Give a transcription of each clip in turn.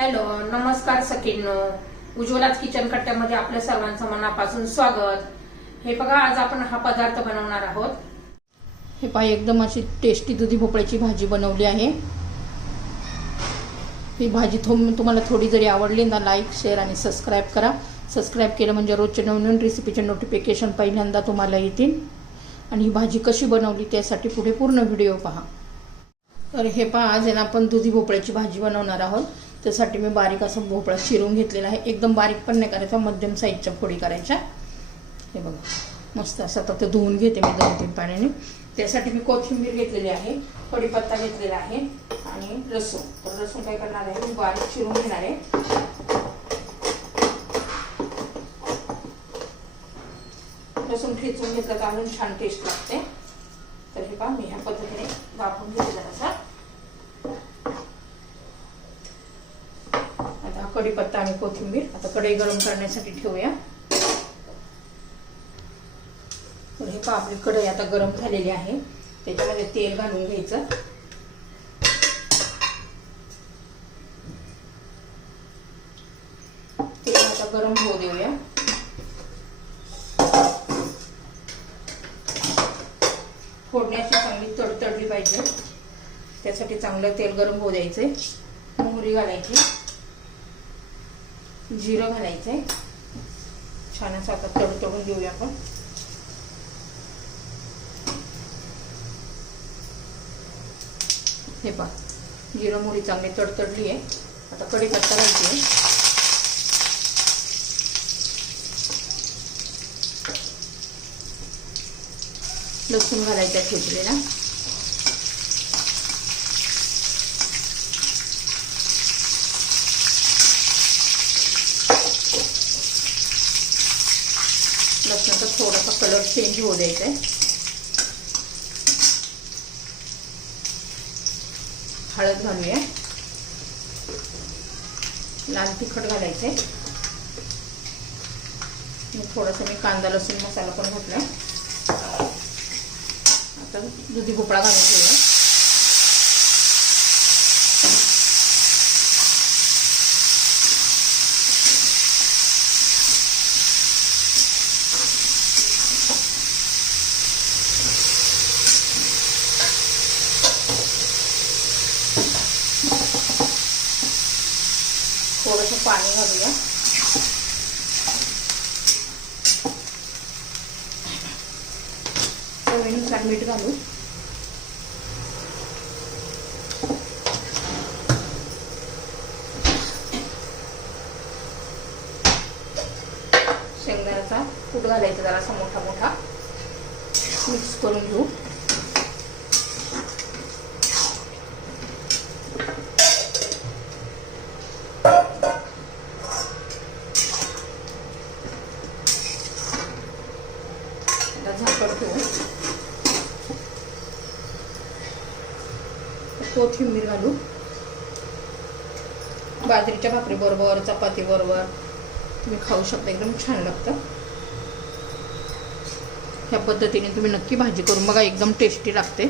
Hello, नमस्कार सखींनो. उज्ज्वलाच kitchen कट्ट्यामध्ये आपल्या सर्वांचं मनापासून स्वागत. हे बघा, आज आपण हा पदार्थ बनवणार आहोत. हे पहा, एकदम अशी टेस्टी दुधी भोपळ्याची भाजी बनवली आहे. ही भाजी तुम्हाला थोडी जरी आवडली ना, लाईक शेअर आणि सबस्क्राईब करा. सबस्क्राईब केलं म्हणजे रोजचे नवीन रेसिपीचे नोटिफिकेशन पहिल्यांदा तुम्हाला येतील. आणि ही भाजी कशी बनवली त्यासाठी पुढे पूर्ण व्हिडिओ पहा. तर हे पहा, आज आहे ना आपण दुधी भोपळ्याची भाजी बनवणार आहोत. त्यासाठी मी बारीक असा भोपळा चिरून घेतलेला आहे. एकदम बारीक पण नाही करायचा, मध्यम साईजच्या फोडी करायच्या. हे बघा, मस्त असं आता ते धुवून घेते मी 2-3 पाण्याने. त्यासाठी मी कोथिंबीर घेतलेली आहे, कढीपत्ता घेतलेला आहे आणि लसूण. तर लसूण काय करणार आहे, मी बारीक चिरून घेणार आहे. लसूण ठेचून घेतलं तर अजून छान टेस्ट लागते. तर हे पहा, मी ह्या पद्धतीने वापरून घेतलेला असा. आता कढीपत्ता आणि कोथिंबीर आता कढई गरम करण्यासाठी ठेवूया. तर हे पहा, आपली कढई आता गरम झालेली आहे. त्याच्यामध्ये तेल घालून घ्यायचं. तेल आता गरम होऊ देऊया. फोडण्याची चांगली तडतडली पाहिजे, त्यासाठी चांगलं तेल गरम होऊ द्यायचंय. मोहरी घालायची, जिरं घालायचंय. छान असं आता तडतडून घेऊया आपण. हे पहा, जिरं मोहरी चांगली तडतडली आहे. आता कढीपत्ता घालायची, लसूण घालायचा ठेचलेला. लसणाचा थोडासा कलर चेंज होऊ द्यायचा आहे. हळद घालूया, लाल तिखट घालायचंय. थोडासा मी कांदा लसूण मसाला पण घातला. आता दुधी भोपळा घालून घेऊया. थोडंसं पाणी घालूया. चवीनुसार मीठ घालू. शेंगदाण्याचा कूट घालायचा जरासा मोठा मोठा. मिक्स करून घेऊ. झाकण ठेवू. कोथिंबीर घालू. बाजरीच्या भाकरी बरोबर, चपाती बरोबर तुम्ही खाऊ शकता. एकदम छान लागतं. ह्या पद्धतीने तुम्ही नक्की भाजी करून बघा, एकदम टेस्टी लागते.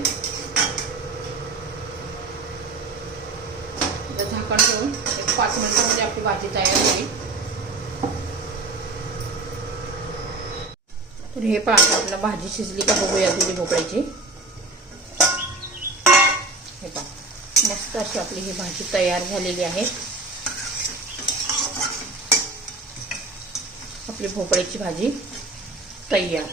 झाकण ठेवून 5 मिनिटांमध्ये आपली भाजी तयार होईल. तर हे पहा, आपला भाजी शिजली का बघूया दुधी भोपळ्याची. हे पहा, मस्त अशी आपली ही भाजी तयार झालेली आहे. आपली भोपळ्याची भाजी तयार.